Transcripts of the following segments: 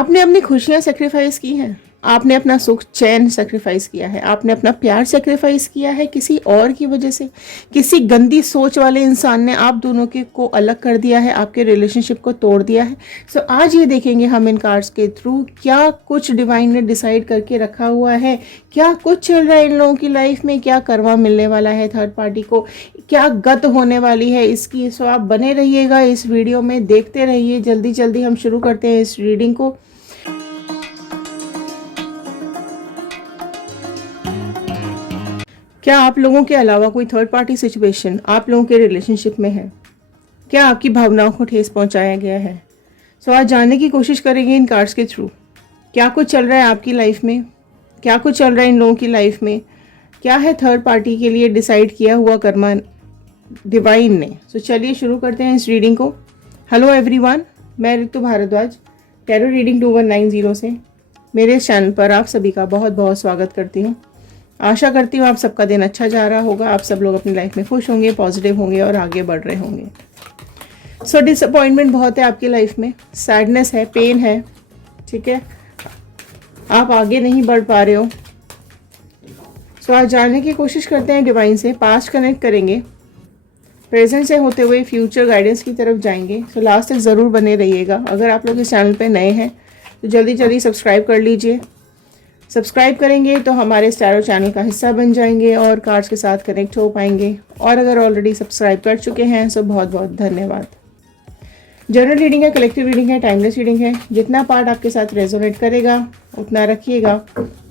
आपने अपनी खुशियां सेक्रीफाइस की हैं, आपने अपना सुख चैन सेक्रीफाइस किया है, आपने अपना प्यार सेक्रीफाइस किया है किसी और की वजह से। किसी गंदी सोच वाले इंसान ने आप दोनों के को अलग कर दिया है, आपके रिलेशनशिप को तोड़ दिया है। सो आज ये देखेंगे हम इन कार्ड्स के थ्रू क्या कुछ डिवाइन ने डिसाइड करके रखा हुआ है, क्या कुछ चल रहा है इन लोगों की लाइफ में, क्या करवा मिलने वाला है थर्ड पार्टी को, क्या गत होने वाली है इसकी। सो आप बने रहिएगा इस वीडियो में, देखते रहिए। जल्दी जल्दी हम शुरू करते हैं इस रीडिंग को। क्या आप लोगों के अलावा कोई थर्ड पार्टी सिचुएशन आप लोगों के रिलेशनशिप में है? क्या आपकी भावनाओं को ठेस पहुंचाया गया है? सो आज जानने की कोशिश करेंगे इन कार्ड्स के थ्रू क्या कुछ चल रहा है आपकी लाइफ में, क्या कुछ चल रहा है इन लोगों की लाइफ में, क्या है थर्ड पार्टी के लिए डिसाइड किया हुआ कर्मा डिवाइन ने। सो चलिए शुरू करते हैं इस रीडिंग को। हेलो एवरीवन, मैं ऋतु भारद्वाज टैरो रीडिंग 2190 से मेरे चैनल पर आप सभी का बहुत बहुत स्वागत करती हूँ। आशा करती हूँ आप सबका दिन अच्छा जा रहा होगा, आप सब लोग अपनी लाइफ में खुश होंगे, पॉजिटिव होंगे और आगे बढ़ रहे होंगे। सो डिसअपॉइंटमेंट बहुत है आपकी लाइफ में, सैडनेस है, पेन है, ठीक है, आप आगे नहीं बढ़ पा रहे हो। सो आज जानने की कोशिश करते हैं डिवाइन से, पास्ट कनेक्ट करेंगे, प्रेजेंट से होते हुए फ्यूचर गाइडेंस की तरफ जाएंगे। सो लास्ट तक ज़रूर बने रहिएगा। अगर आप लोग इस चैनल पर नए हैं तो जल्दी जल्दी सब्सक्राइब कर लीजिए। सब्सक्राइब करेंगे तो हमारे इस टैरो चैनल का हिस्सा बन जाएंगे और कार्ड्स के साथ कनेक्ट हो पाएंगे। और अगर ऑलरेडी सब्सक्राइब कर चुके हैं तो बहुत बहुत धन्यवाद। जनरल रीडिंग है, कलेक्टिव रीडिंग है, टाइमलेस रीडिंग है। जितना पार्ट आपके साथ रेजोनेट करेगा उतना रखिएगा,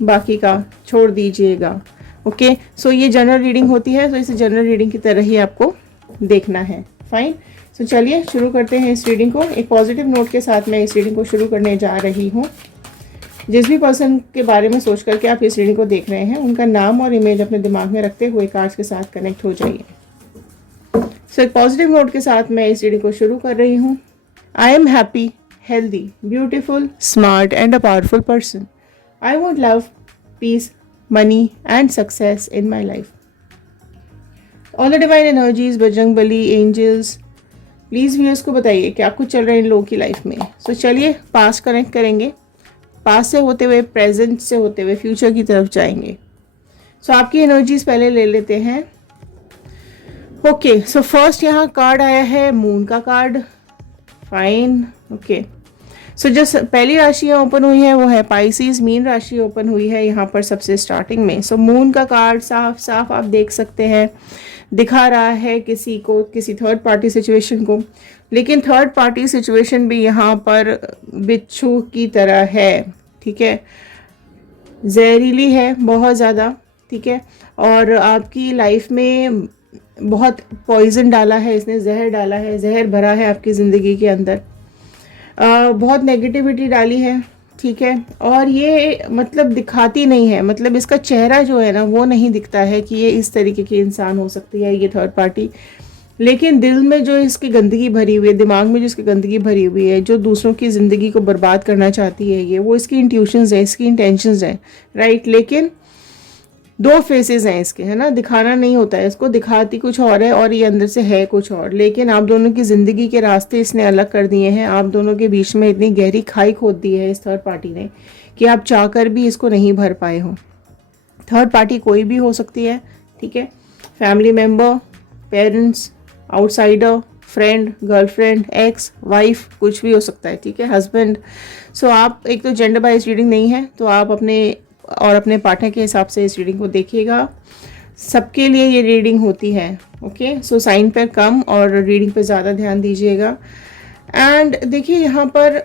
बाकी का छोड़ दीजिएगा। ओके, सो ये जनरल रीडिंग होती है, तो इसे जनरल रीडिंग की तरह ही आपको देखना है। फाइन, सो चलिए शुरू करते हैं इस रीडिंग को। एक पॉजिटिव नोट के साथ मैं इस रीडिंग को शुरू करने जा रही हूँ। जिस भी पर्सन के बारे में सोच करके आप इस रीडिंग को देख रहे हैं उनका नाम और इमेज अपने दिमाग में रखते हुए कार्ड्स के साथ कनेक्ट हो जाइए। सो एक पॉजिटिव नोट के साथ मैं इस रीडिंग को शुरू कर रही हूँ। I am happy, healthy, beautiful, smart and a powerful person. I want love, peace, money and success in my life. All the divine energies, Bajrang Bali, angels, please viewers को बताइए क्या कुछ चल रहा है इन लोगों की लाइफ में। सो चलिए पास्ट कनेक्ट करेंगे, पास से होते हुए प्रेजेंट से होते हुए फ्यूचर की तरफ जाएंगे। सो आपकी एनर्जीज पहले ले लेते हैं। ओके, सो फर्स्ट यहाँ कार्ड आया है मून का कार्ड। फाइन, ओके, सो जो पहली राशियाँ ओपन हुई है वो है पाइसिस, मीन राशि ओपन हुई है यहाँ पर सबसे स्टार्टिंग में। सो मून का कार्ड साफ साफ आप देख सकते हैं दिखा रहा है किसी को, किसी थर्ड पार्टी सिचुएशन को। लेकिन थर्ड पार्टी सिचुएशन भी यहाँ पर बिच्छू की तरह है, ठीक है, जहरीली है बहुत ज़्यादा, ठीक है, और आपकी लाइफ में बहुत पॉइजन डाला है इसने, जहर डाला है, जहर भरा है आपकी ज़िंदगी के अंदर, बहुत नेगेटिविटी डाली है, ठीक है। और ये मतलब दिखाती नहीं है, मतलब इसका चेहरा जो है ना वो नहीं दिखता है कि ये इस तरीके की इंसान हो सकती है ये थर्ड पार्टी। लेकिन दिल में जो इसकी गंदगी भरी हुई है, दिमाग में जो इसकी गंदगी भरी हुई है, जो दूसरों की ज़िंदगी को बर्बाद करना चाहती है ये, वो इसकी इंट्यूशंस है, इसकी इंटेंशंस हैं, राइट। लेकिन दो फेसेस हैं इसके, है ना, दिखाना नहीं होता है इसको, दिखाती कुछ और है और ये अंदर से है कुछ और। लेकिन आप दोनों की ज़िंदगी के रास्ते इसने अलग कर दिए हैं, आप दोनों के बीच में इतनी गहरी खाई खोद दी है इस थर्ड पार्टी ने कि आप चाहकर भी इसको नहीं भर पाए हो। थर्ड पार्टी कोई भी हो सकती है, ठीक है, family member, parents, outsider, friend, girlfriend, x, wife, कुछ भी हो सकता है, ठीक है, हस्बैंड। सो आप एक तो जेंडर बाइज रीडिंग नहीं है, तो आप अपने पार्टनर के हिसाब से इस रीडिंग को देखिएगा। सबके लिए ये रीडिंग होती है, ओके। सो साइन पर कम और रीडिंग पे ज़्यादा ध्यान दीजिएगा। एंड देखिए यहाँ पर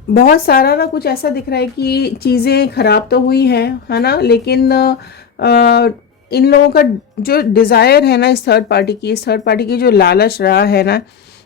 बहुत सारा ना कुछ ऐसा दिख रहा है कि चीज़ें ख़राब तो हुई हैं, है ना, लेकिन इन लोगों का जो डिज़ायर है ना इस थर्ड पार्टी की जो लालच रहा है ना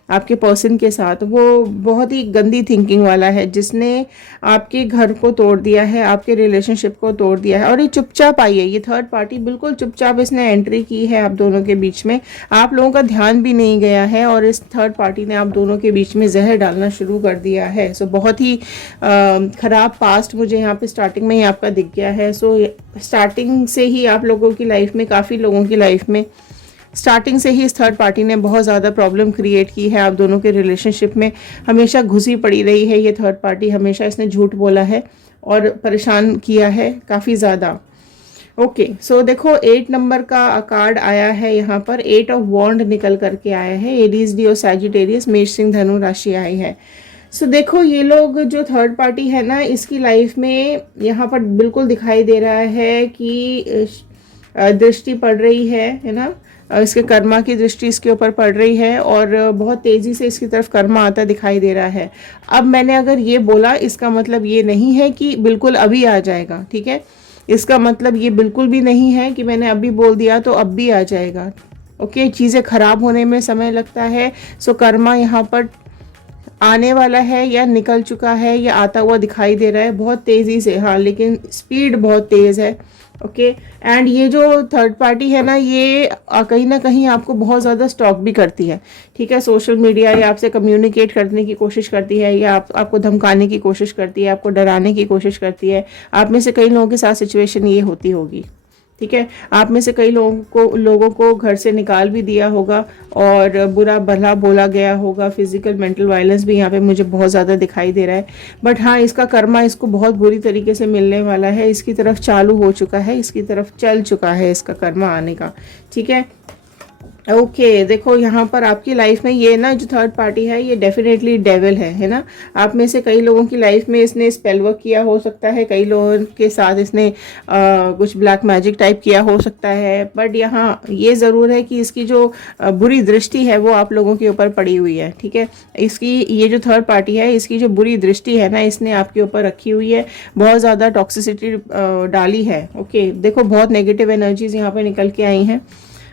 आपके पर्सन के साथ, वो बहुत ही गंदी थिंकिंग वाला है, जिसने आपके घर को तोड़ दिया है, आपके रिलेशनशिप को तोड़ दिया है। और ये चुपचाप आई है, ये थर्ड पार्टी बिल्कुल चुपचाप इसने एंट्री की है आप दोनों के बीच में, आप लोगों का ध्यान भी नहीं गया है और इस थर्ड पार्टी ने आप दोनों के बीच में जहर डालना शुरू कर दिया है। सो बहुत ही ख़राब पास्ट मुझे यहाँ पे स्टार्टिंग में ही आपका दिख गया है। सो स्टार्टिंग से ही आप लोगों की लाइफ में, काफ़ी लोगों की लाइफ में स्टार्टिंग से ही इस थर्ड पार्टी ने बहुत ज़्यादा प्रॉब्लम क्रिएट की है आप दोनों के रिलेशनशिप में, हमेशा घुसी पड़ी रही है ये थर्ड पार्टी, हमेशा इसने झूठ बोला है और परेशान किया है काफ़ी ज़्यादा। ओके सो देखो 8 नंबर का कार्ड आया है यहाँ पर, 8 ऑफ वॉन्ड निकल करके आया है, एरीज लियो सैजिटेरियस मेष सिंह धनु राशि आई है। सो देखो ये लोग जो थर्ड पार्टी है ना, इसकी लाइफ में यहाँ पर बिल्कुल दिखाई दे रहा है कि दृष्टि पड़ रही है ना, इसके कर्मा की दृष्टि इसके ऊपर पड़ रही है और बहुत तेज़ी से इसकी तरफ कर्मा आता दिखाई दे रहा है। अब मैंने अगर ये बोला इसका मतलब ये नहीं है कि बिल्कुल अभी आ जाएगा, ठीक है, इसका मतलब ये बिल्कुल भी नहीं है कि मैंने अभी बोल दिया तो अब भी आ जाएगा। ओके, चीज़ें खराब होने में समय लगता है। सो कर्मा यहाँ पर आने वाला है या निकल चुका है या आता हुआ दिखाई दे रहा है बहुत तेज़ी से, हाँ, लेकिन स्पीड बहुत तेज़ है। ओके एंड ये जो थर्ड पार्टी है ना, ये कहीं ना कहीं आपको बहुत ज़्यादा स्टॉक भी करती है, ठीक है, सोशल मीडिया या आपसे कम्युनिकेट करने की कोशिश करती है या आपको धमकाने की कोशिश करती है, आपको डराने की कोशिश करती है। आप में से कई लोगों के साथ सिचुएशन ये होती होगी, ठीक है, आप में से कई लोगों को घर से निकाल भी दिया होगा और बुरा भला बोला गया होगा, फिजिकल मेंटल वायलेंस भी यहाँ पे मुझे बहुत ज़्यादा दिखाई दे रहा है। बट हाँ, इसका कर्मा इसको बहुत बुरी तरीके से मिलने वाला है, इसकी तरफ चालू हो चुका है, इसकी तरफ चल चुका है इसका कर्मा आने का, ठीक है। ओके देखो यहाँ पर आपकी लाइफ में ये ना जो थर्ड पार्टी है ये डेफिनेटली डेविल है ना। आप में से कई लोगों की लाइफ में इसने स्पेल वर्क किया हो सकता है, कई लोगों के साथ इसने कुछ ब्लैक मैजिक टाइप किया हो सकता है। बट यहाँ ये ज़रूर है कि इसकी जो बुरी दृष्टि है वो आप लोगों के ऊपर पड़ी हुई है, ठीक है। इसकी ये जो थर्ड पार्टी है इसकी जो बुरी दृष्टि है ना, इसने आपके ऊपर रखी हुई है, बहुत ज़्यादा टॉक्सिसिटी डाली है। ओके देखो बहुत नेगेटिव एनर्जीज यहाँ पे निकल के आई हैं।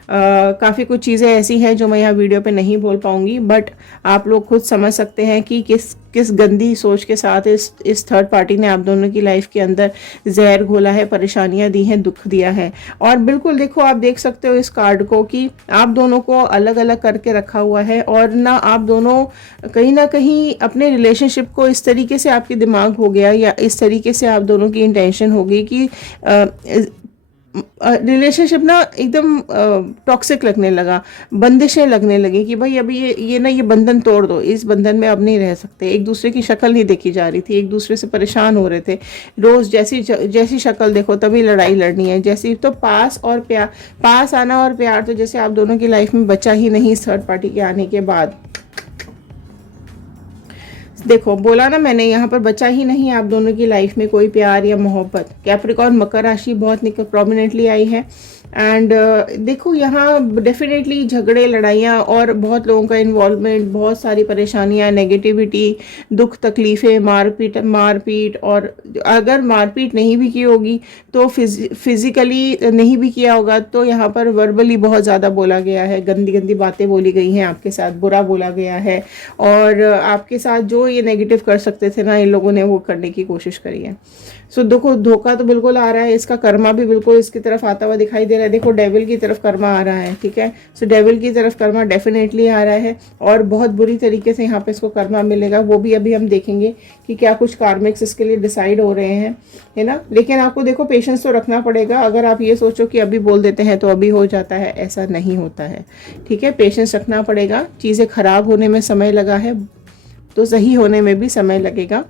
काफ़ी कुछ चीज़ें ऐसी हैं जो मैं यहाँ वीडियो पे नहीं बोल पाऊँगी, बट आप लोग खुद समझ सकते हैं कि किस गंदी सोच के साथ इस थर्ड पार्टी ने आप दोनों की लाइफ के अंदर जहर घोला है, परेशानियाँ दी हैं, दुख दिया है। और बिल्कुल देखो आप देख सकते हो इस कार्ड को कि आप दोनों को अलग अलग करके रखा हुआ है और ना आप दोनों कहीं ना कहीं अपने रिलेशनशिप को इस तरीके से आपके दिमाग हो गया या इस तरीके से आप दोनों की इंटेंशन हो गई कि रिलेशनशिप ना एकदम टॉक्सिक लगने लगा, बंदिशें लगने लगी कि भाई अभी ये ना ये बंधन तोड़ दो, इस बंधन में अब नहीं रह सकते। एक दूसरे की शक्ल नहीं देखी जा रही थी, एक दूसरे से परेशान हो रहे थे, रोज़ जैसी शक्ल देखो तभी लड़ाई लड़नी है जैसी। तो पास आना और प्यार तो जैसे आप दोनों की लाइफ में बचा ही नहीं इस थर्ड पार्टी के आने के बाद। देखो बोला ना मैंने, यहाँ पर बचा ही नहीं आप दोनों की लाइफ में कोई प्यार या मोहब्बत। कैप्रिकॉर्न मकर राशि बहुत प्रोमिनेंटली आई है एंड देखो यहाँ डेफिनेटली झगड़े लड़ाइयाँ और बहुत लोगों का इन्वॉल्वमेंट, बहुत सारी परेशानियाँ, नेगेटिविटी, दुख तकलीफ़ें, मारपीट और अगर मारपीट नहीं भी की होगी तो फिजिकली नहीं भी किया होगा तो यहाँ पर वर्बली बहुत ज़्यादा बोला गया है, गंदी गंदी बातें बोली गई हैं आपके साथ, बुरा बोला गया है और आपके साथ जो ये नेगेटिव कर सकते थे ना इन लोगों ने वो करने की कोशिश करी है। सो देखो धोखा तो बिल्कुल आ रहा है, इसका कर्मा भी बिल्कुल इसकी तरफ आता हुआ दिखाई दे रहा है। देखो डेविल की तरफ कर्मा आ रहा है, ठीक है। सो डेविल की तरफ कर्मा डेफिनेटली आ रहा है और बहुत बुरी तरीके से यहाँ पे इसको कर्मा मिलेगा, वो भी अभी हम देखेंगे कि क्या कुछ कार्मिक्स इसके लिए डिसाइड हो रहे हैं, है ना। लेकिन आपको देखो पेशेंस तो रखना पड़ेगा। अगर आप ये सोचो कि अभी बोल देते हैं तो अभी हो जाता है, ऐसा नहीं होता है, ठीक है। पेशेंस रखना पड़ेगा, चीज़ें खराब होने में समय लगा है तो सही होने में भी समय लगेगा।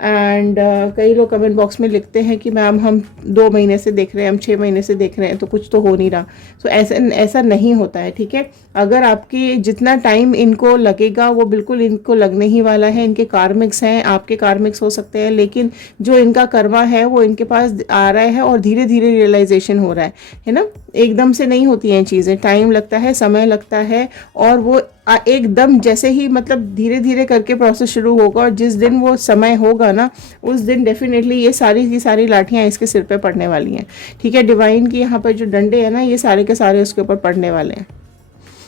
एंड कई लोग कमेंट बॉक्स में लिखते हैं कि मैम हम 2 महीने से देख रहे हैं, हम 6 महीने से देख रहे हैं तो कुछ तो हो नहीं रहा। सो ऐसा नहीं होता है, ठीक है। अगर आपकी जितना टाइम इनको लगेगा वो बिल्कुल इनको लगने ही वाला है। इनके कार्मिक्स हैं, आपके कार्मिक्स हो सकते हैं, लेकिन जो इनका कर्मा है वो इनके पास आ रहा है और धीरे धीरे रियलाइजेशन हो रहा है ना। एकदम से नहीं होती हैं चीज़ें, टाइम लगता है, समय लगता है और वो एकदम जैसे ही मतलब धीरे धीरे करके प्रोसेस शुरू होगा और जिस दिन वो समय होगा ना उस दिन डेफिनेटली ये सारी की सारी लाठियाँ इसके सिर पे पड़ने वाली हैं, ठीक है। डिवाइन की यहाँ पर जो डंडे हैं ना ये सारे के सारे उसके ऊपर पड़ने वाले हैं,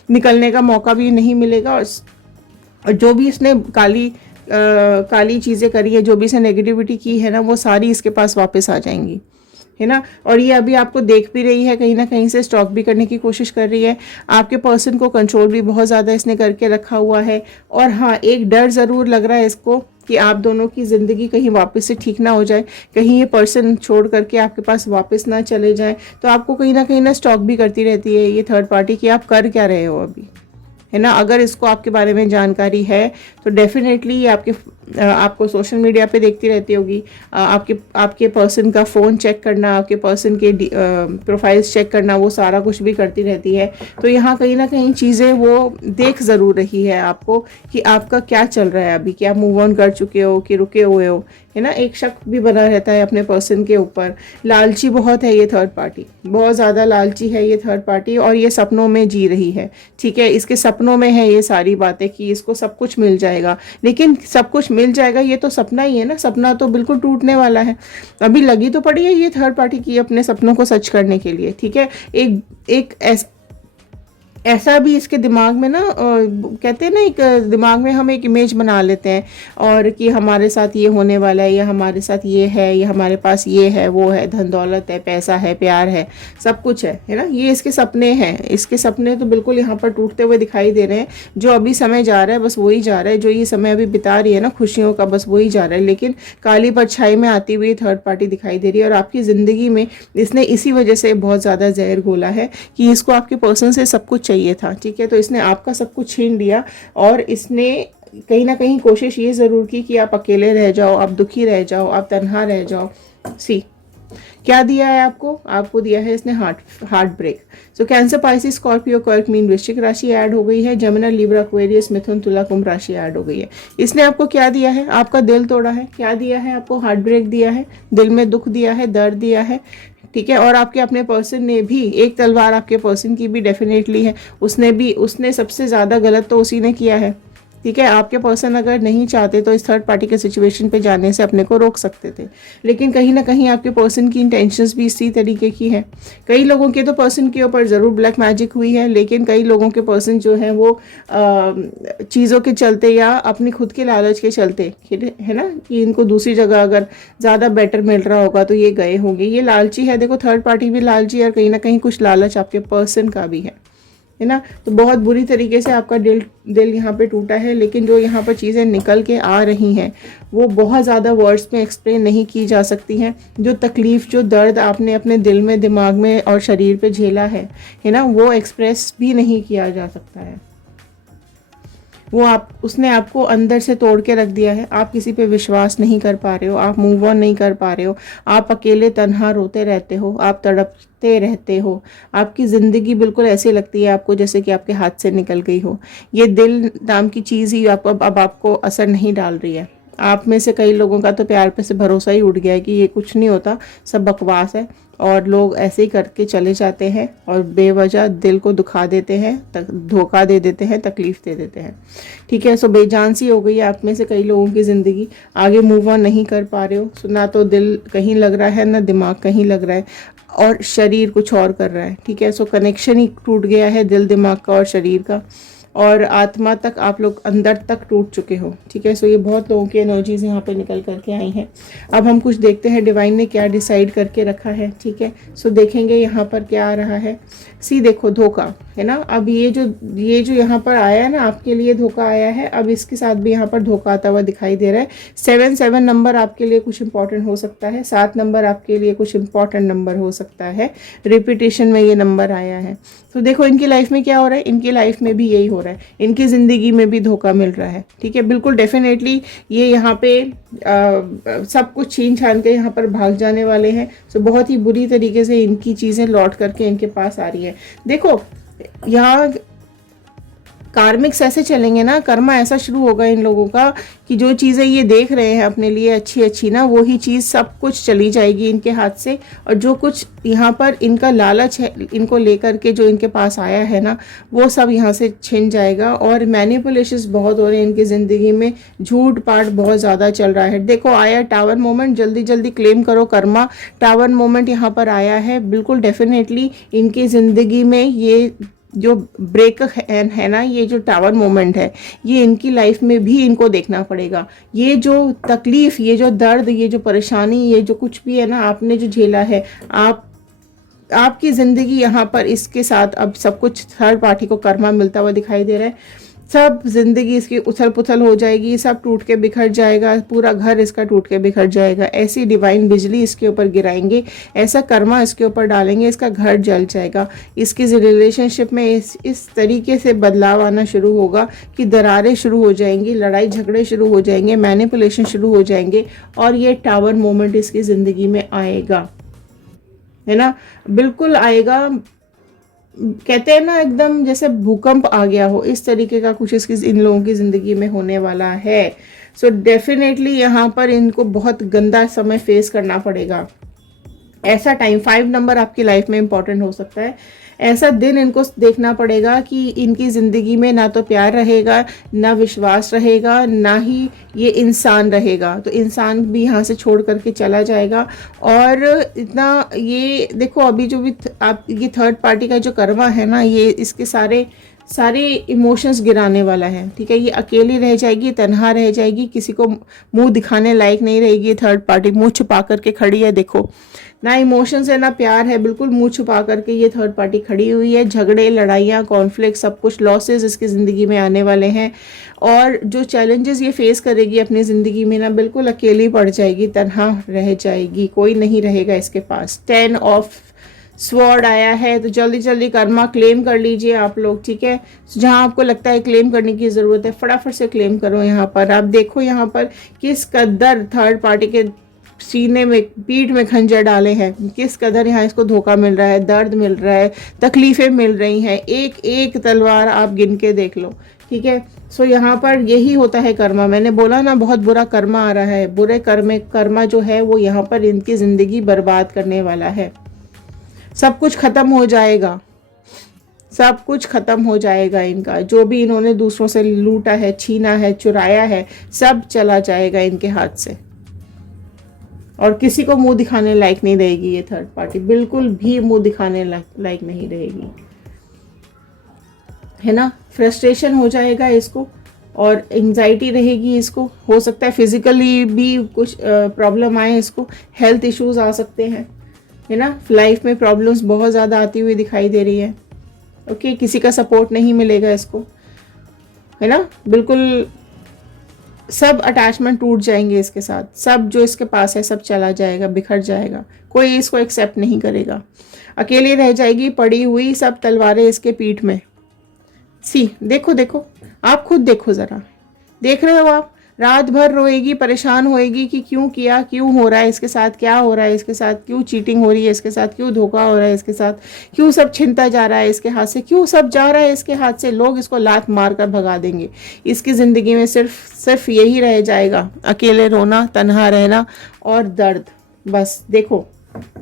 निकलने का मौका भी नहीं मिलेगा। और जो भी इसने काली चीज़ें करी है, जो भी इसने नेगेटिविटी की है ना वो सारी इसके पास वापस आ जाएंगी, है ना। और ये अभी आपको देख भी रही है, कहीं ना कहीं से स्टॉक भी करने की कोशिश कर रही है। आपके पर्सन को कंट्रोल भी बहुत ज़्यादा इसने करके रखा हुआ है। और हाँ एक डर ज़रूर लग रहा है इसको कि आप दोनों की ज़िंदगी कहीं वापस से ठीक ना हो जाए, कहीं ये पर्सन छोड़ करके आपके पास वापस ना चले जाए। तो आपको कहीं ना स्टॉक भी करती रहती है ये थर्ड पार्टी कि आप कर क्या रहे हो अभी, है ना। अगर इसको आपके बारे में जानकारी है तो डेफिनेटली ये आपको सोशल मीडिया पे देखती रहती होगी, आपके पर्सन का फ़ोन चेक करना, आपके पर्सन के प्रोफाइल्स चेक करना, वो सारा कुछ भी करती रहती है। तो यहाँ कहीं ना कहीं चीज़ें वो देख ज़रूर रही है आपको कि आपका क्या चल रहा है अभी, कि आप मूव ऑन कर चुके हो कि रुके हुए हो, है ना। एक शक भी बना रहता है अपने पर्सन के ऊपर। लालची बहुत है ये थर्ड पार्टी, बहुत ज़्यादा लालची है ये थर्ड पार्टी, और ये सपनों में जी रही है, ठीक है। इसके सपनों में है ये सारी बातें कि इसको सब कुछ मिल जाएगा, लेकिन सब कुछ मिल जाएगा ये तो सपना ही है ना, सपना तो बिल्कुल टूटने वाला है। अभी लगी तो पड़ी है ये थर्ड पार्टी की अपने सपनों को सच करने के लिए, ठीक है। एक ऐसा भी इसके दिमाग में ना कहते हैं ना, एक दिमाग में हम एक इमेज बना लेते हैं, और कि हमारे साथ ये होने वाला है, या हमारे साथ ये है, या हमारे पास ये है, वो है, धन दौलत है, पैसा है, प्यार है, सब कुछ है ना। ये इसके सपने हैं, इसके सपने तो बिल्कुल यहाँ पर टूटते हुए दिखाई दे रहे हैं। जो अभी समय जा रहा है बस वही जा रहा है, जो ये समय अभी बिता रही है ना खुशियों का, बस वही जा रहा है। लेकिन काली परछाई में आती हुई थर्ड पार्टी दिखाई दे रही है, और आपकी ज़िंदगी में इसने इसी वजह से बहुत ज़्यादा जहर घोला है कि इसको आपके पर्सन से सब कुछ चाहिए था, ठीक है। तो इसने आपका सब कुछ छीन लिया, और इसने कहीं ना कहीं कोशिश ये ज़रूर की कि आप अकेले रह जाओ, आप दुखी रह जाओ, आप तन्हा रह जाओ। सी क्या दिया है आपको दिया है इसने हार्ट ब्रेक। सो कैंसर, पाइसिस, स्कॉर्पियो, कर्क, मीन, वृश्चिक राशि ऐड हो गई है। जमुना, लिब्रा, एक्वेरियस, मिथुन, तुला, कुंभ राशि ऐड हो गई है। इसने आपको क्या दिया है? आपका दिल तोड़ा है। क्या दिया है आपको? हार्ट ब्रेक दिया है, दिल में दुख दिया है, दर्द दिया है, ठीक है। और आपके अपने पर्सन ने भी, एक तलवार आपके पर्सन की भी डेफिनेटली है, उसने सबसे ज़्यादा गलत तो उसी ने किया है, ठीक है। आपके पर्सन अगर नहीं चाहते तो इस थर्ड पार्टी के सिचुएशन पे जाने से अपने को रोक सकते थे, लेकिन कहीं ना कहीं आपके पर्सन की इंटेंशंस भी इसी तरीके की है। कई लोगों के तो पर्सन के ऊपर ज़रूर ब्लैक मैजिक हुई है, लेकिन कई लोगों के पर्सन जो है वो चीज़ों के चलते या अपनी खुद के लालच के चलते, है ना, कि इनको दूसरी जगह अगर ज़्यादा बेटर मिल रहा होगा तो ये गए होंगे। ये लालची है, देखो थर्ड पार्टी भी लालची है, और कहीं ना कहीं कुछ लालच आपके पर्सन का भी है ना। तो बहुत बुरी तरीके से आपका दिल यहाँ पे टूटा है, लेकिन जो यहाँ पर चीज़ें निकल के आ रही हैं वो बहुत ज़्यादा वर्ड्स में एक्सप्लेन नहीं की जा सकती हैं। जो तकलीफ़, जो दर्द आपने अपने दिल में, दिमाग में और शरीर पे झेला है ना, वो एक्सप्रेस भी नहीं किया जा सकता है। वो उसने आपको अंदर से तोड़ के रख दिया है। आप किसी पे विश्वास नहीं कर पा रहे हो, आप मूव ऑन नहीं कर पा रहे हो, आप अकेले तन्हा रोते रहते हो, आप तड़पते रहते हो। आपकी ज़िंदगी बिल्कुल ऐसी लगती है आपको जैसे कि आपके हाथ से निकल गई हो। ये दिल नाम की चीज़ ही अब आपको असर नहीं डाल रही है। आप में से कई लोगों का तो प्यार पे से भरोसा ही उठ गया है कि ये कुछ नहीं होता, सब बकवास है, और लोग ऐसे ही करके चले जाते हैं और बेवजह दिल को दुखा देते हैं, धोखा दे देते हैं, तकलीफ़ दे देते हैं, ठीक है। सो बेजान सी हो गई है आप में से कई लोगों की ज़िंदगी। आगे मूव ऑन नहीं कर पा रहे हो, सो ना तो दिल कहीं लग रहा है, ना दिमाग कहीं लग रहा है, और शरीर कुछ और कर रहा है, ठीक है। सो कनेक्शन ही टूट गया है दिल दिमाग का और शरीर का, और आत्मा तक आप लोग अंदर तक टूट चुके हो, ठीक है। सो ये बहुत लोगों की एनर्जीज यहाँ पे निकल करके आई हैं। अब हम कुछ देखते हैं डिवाइन ने क्या डिसाइड करके रखा है, ठीक है। सो देखेंगे यहाँ पर क्या आ रहा है। देखो धोखा है ना, अब ये जो यहाँ पर आया है ना, आपके लिए धोखा आया है। अब इसके साथ भी यहाँ पर धोखा आता हुआ दिखाई दे रहा है। 7 नंबर आपके लिए कुछ इंपॉर्टेंट हो सकता है, 7 नंबर आपके लिए कुछ इंपॉर्टेंट नंबर हो सकता है। रिपीटेशन में ये नंबर आया है। तो देखो इनकी लाइफ में क्या हो रहा है, इनकी लाइफ में भी यही हो रहा है, इनकी ज़िंदगी में भी धोखा मिल रहा है, ठीक है। बिल्कुल डेफिनेटली ये यहाँ पे सब कुछ छीन छान के यहाँ पर भाग जाने वाले हैं। सो बहुत ही बुरी तरीके से इनकी चीज़ें लौट करके इनके पास आ रही है। देखो यहाँ कार्मिक्स ऐसे चलेंगे ना, कर्मा ऐसा शुरू होगा इन लोगों का कि जो चीज़ें ये देख रहे हैं अपने लिए अच्छी अच्छी ना, वही चीज़ सब कुछ चली जाएगी इनके हाथ से। और जो कुछ यहाँ पर इनका लालच है इनको लेकर के जो इनके पास आया है ना, वो सब यहाँ से छिन जाएगा। और मैनिपुलेशंस बहुत हो रहे हैं इनकी ज़िंदगी में, झूठ पाठ बहुत ज़्यादा चल रहा है। देखो आया टावर मोमेंट, जल्दी जल्दी क्लेम करो कर्मा। टावर मोमेंट यहाँ पर आया है, बिल्कुल डेफिनेटली इनकी ज़िंदगी में ये जो ब्रेक है ना, ये जो टावर मोमेंट है, ये इनकी लाइफ में भी इनको देखना पड़ेगा। ये जो तकलीफ, ये जो दर्द, ये जो परेशानी, ये जो कुछ भी है ना आपने जो झेला है, आपकी ज़िंदगी यहाँ पर इसके साथ अब सब कुछ थर्ड पार्टी को कर्मा मिलता हुआ दिखाई दे रहा है। सब जिंदगी इसकी उथल पुथल हो जाएगी, सब टूट के बिखर जाएगा, पूरा घर इसका टूट के बिखर जाएगा। ऐसी डिवाइन बिजली इसके ऊपर गिराएंगे, ऐसा कर्मा इसके ऊपर डालेंगे, इसका घर जल जाएगा। इसकी रिलेशनशिप में इस तरीके से बदलाव आना शुरू होगा कि दरारें शुरू हो जाएंगी, लड़ाई झगड़े शुरू हो जाएंगे, मैनिपुलेशन शुरू हो जाएंगे, और ये टावर मोमेंट इसकी ज़िंदगी में आएगा, है ना, बिल्कुल आएगा। कहते हैं ना एकदम जैसे भूकंप आ गया हो, इस तरीके का कुछ इसकी इन लोगों की ज़िंदगी में होने वाला है। सो डेफिनेटली यहाँ पर इनको बहुत गंदा समय फेस करना पड़ेगा। ऐसा टाइम 5 नंबर आपकी लाइफ में इंपॉर्टेंट हो सकता है। ऐसा दिन इनको देखना पड़ेगा कि इनकी ज़िंदगी में ना तो प्यार रहेगा, ना विश्वास रहेगा, ना ही ये इंसान रहेगा। तो इंसान भी यहाँ से छोड़ करके चला जाएगा। और इतना ये देखो, अभी जो भी आप ये थर्ड पार्टी का जो कर्मा है ना, ये इसके सारे इमोशंस गिराने वाला है। ठीक है, ये अकेली रह जाएगी, तन्हा रह जाएगी, किसी को मुंह दिखाने लायक नहीं रहेगी। थर्ड पार्टी मुंह छुपा करके खड़ी है, देखो, ना इमोशंस है ना प्यार है, बिल्कुल मुंह छुपा करके ये थर्ड पार्टी खड़ी हुई है। झगड़े, लड़ाइयाँ, कॉन्फ्लिक्ट, सब कुछ, लॉसेस इसकी ज़िंदगी में आने वाले हैं। और जो चैलेंजेस ये फेस करेगी अपनी ज़िंदगी में ना, बिल्कुल अकेली पड़ जाएगी, तन्हा रह जाएगी, कोई नहीं रहेगा इसके पास। 10 ऑफ स्वॉर्ड आया है, तो जल्दी जल्दी कर्मा क्लेम कर लीजिए आप लोग। ठीक है, जहां आपको लगता है क्लेम करने की ज़रूरत है, फटाफट से क्लेम करो। यहाँ पर आप देखो, यहाँ पर किस कदर थर्ड पार्टी के सीने में, पीठ में खंजर डाले हैं, किस कदर यहाँ इसको धोखा मिल रहा है, दर्द मिल रहा है, तकलीफ़ें मिल रही हैं। एक एक तलवार आप गिन के देख लो। ठीक है, सो यहाँ पर यही होता है कर्मा। मैंने बोला ना, बहुत बुरा कर्मा आ रहा है। बुरे कर्मा जो है वो यहाँ पर इनकी ज़िंदगी बर्बाद करने वाला है। सब कुछ खत्म हो जाएगा, सब कुछ खत्म हो जाएगा इनका। जो भी इन्होंने दूसरों से लूटा है, छीना है, चुराया है, सब चला जाएगा इनके हाथ से। और किसी को मुंह दिखाने लायक नहीं रहेगी ये थर्ड पार्टी, बिल्कुल भी मुंह दिखाने लायक नहीं रहेगी, है ना। फ्रस्ट्रेशन हो जाएगा इसको, और एंजाइटी रहेगी इसको। हो सकता है फिजिकली भी कुछ प्रॉब्लम आए इसको, हेल्थ इश्यूज आ सकते हैं, है ना। लाइफ में प्रॉब्लम्स बहुत ज़्यादा आती हुई दिखाई दे रही है। ओके, किसी का सपोर्ट नहीं मिलेगा इसको, है ना। बिल्कुल सब अटैचमेंट टूट जाएंगे इसके साथ, सब जो इसके पास है सब चला जाएगा, बिखर जाएगा, कोई इसको एक्सेप्ट नहीं करेगा। अकेली रह जाएगी पड़ी हुई, सब तलवारें इसके पीठ में। देखो देखो, आप खुद देखो ज़रा, देख रहे हो आप। रात भर रोएगी, परेशान होएगी कि क्यों किया, क्यों हो रहा है इसके साथ, क्या हो रहा है इसके साथ, क्यों चीटिंग हो रही है इसके साथ, क्यों धोखा हो रहा है इसके साथ, क्यों सब छिनता जा रहा है इसके हाथ से, क्यों सब जा रहा है इसके हाथ से। लोग इसको लात मार कर भगा देंगे। इसकी ज़िंदगी में सिर्फ यही रह जाएगा, अकेले रोना, तन्हा रहना और दर्द। बस देखो,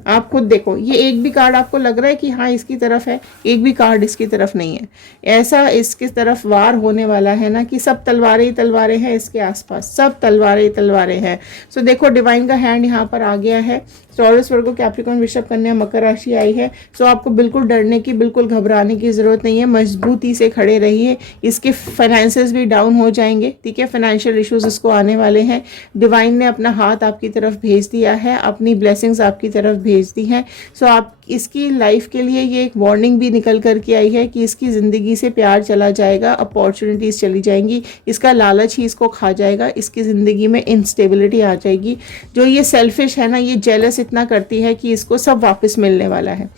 आप खुद देखो, ये एक भी कार्ड आपको लग रहा है कि हाँ इसकी तरफ है, एक भी कार्ड इसकी तरफ नहीं है। ऐसा इसकी तरफ वार होने वाला है ना कि सब तलवारें ही तलवारें हैं इसके आसपास, सब तलवारें ही तलवारें हैं। सो देखो, डिवाइन का हैंड यहाँ पर आ गया है। टॉरस, वर्गो, कैप्रिकॉर्न, वृषभ, कन्या, मकर राशि आई है। सो आपको बिल्कुल डरने की, बिल्कुल घबराने की ज़रूरत नहीं है। मजबूती से खड़े रहिए। इसके फाइनेंसेस भी डाउन हो जाएंगे, ठीक है, फाइनेंशियल इश्यूज इसको आने वाले हैं। डिवाइन ने अपना हाथ आपकी तरफ भेज दिया है, अपनी ब्लेसिंग्स आपकी तरफ भेज दी हैं। सो आप इसकी लाइफ के लिए ये एक वार्निंग भी निकल कर के आई है कि इसकी ज़िंदगी से प्यार चला जाएगा, अपॉर्चुनिटीज़ चली जाएंगी, इसका लालच ही इसको खा जाएगा, इसकी ज़िंदगी में इंस्टेबिलिटी आ जाएगी। जो ये सेल्फिश है ना, ये जेलस इतना करती है कि इसको सब वापस मिलने वाला है।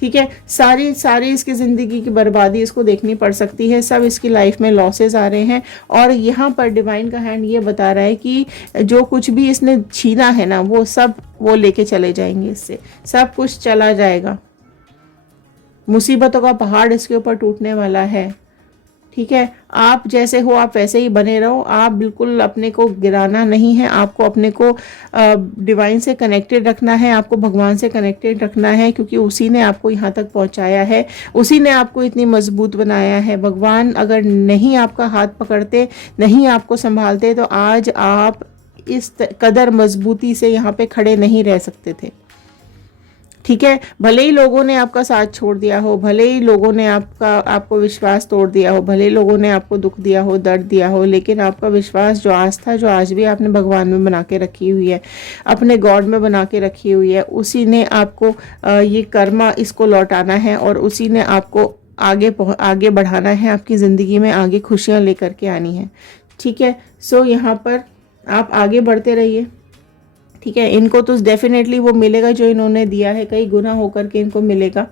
ठीक है, सारी इसकी ज़िंदगी की बर्बादी इसको देखनी पड़ सकती है। सब इसकी लाइफ में लॉसेस आ रहे हैं। और यहाँ पर डिवाइन का हैंड ये बता रहा है कि जो कुछ भी इसने छीना है ना, वो लेके चले जाएंगे, इससे सब कुछ चला जाएगा। मुसीबतों का पहाड़ इसके ऊपर टूटने वाला है। ठीक है, आप जैसे हो आप वैसे ही बने रहो। आप बिल्कुल अपने को गिराना नहीं है, आपको अपने को डिवाइन से कनेक्टेड रखना है, आपको भगवान से कनेक्टेड रखना है, क्योंकि उसी ने आपको यहाँ तक पहुँचाया है, उसी ने आपको इतनी मजबूत बनाया है। भगवान अगर नहीं आपका हाथ पकड़ते, नहीं आपको संभालते, तो आज आप इस कदर मजबूती से यहाँ पे खड़े नहीं रह सकते थे। ठीक है, भले ही लोगों ने आपका साथ छोड़ दिया हो, भले ही लोगों ने आपको विश्वास तोड़ दिया हो, भले ही लोगों ने आपको दुख दिया हो, दर्द दिया हो, लेकिन आपका विश्वास, जो आस्था जो आज भी आपने भगवान में बना के रखी हुई है, अपने गॉड में बना के रखी हुई है, उसी ने आपको ये कर्मा इसको लौटाना है और उसी ने आपको आगे बढ़ाना है, आपकी ज़िंदगी में आगे खुशियाँ लेकर के आनी है। ठीक है, सो यहाँ पर आप आगे बढ़ते रहिए। ठीक है, इनको तो डेफिनेटली वो मिलेगा जो इन्होंने दिया है, कई गुना होकर के इनको मिलेगा,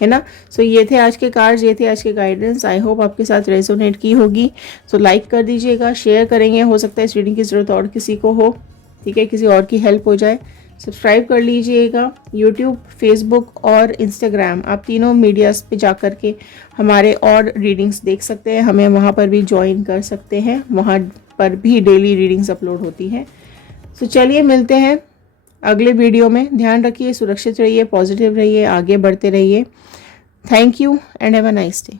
है ना। सो ये थे आज के कार्ड्स, ये थे आज के गाइडेंस। आई होप आपके साथ रेजोनेट की होगी। सो लाइक कर दीजिएगा, शेयर करेंगे, हो सकता है इस रीडिंग की ज़रूरत और किसी को हो। ठीक है, किसी और की हेल्प हो जाए। सब्सक्राइब कर लीजिएगा। यूट्यूब, फेसबुक और इंस्टाग्राम, आप तीनों मीडियाज़ पे जा कर के हमारे और रीडिंग्स देख सकते हैं। हमें वहाँ पर भी ज्वाइन कर सकते हैं, वहाँ पर भी डेली रीडिंग्स अपलोड होती हैं। तो चलिए मिलते हैं अगले वीडियो में। ध्यान रखिए, सुरक्षित रहिए, पॉजिटिव रहिए, आगे बढ़ते रहिए। Thank you and have a nice day.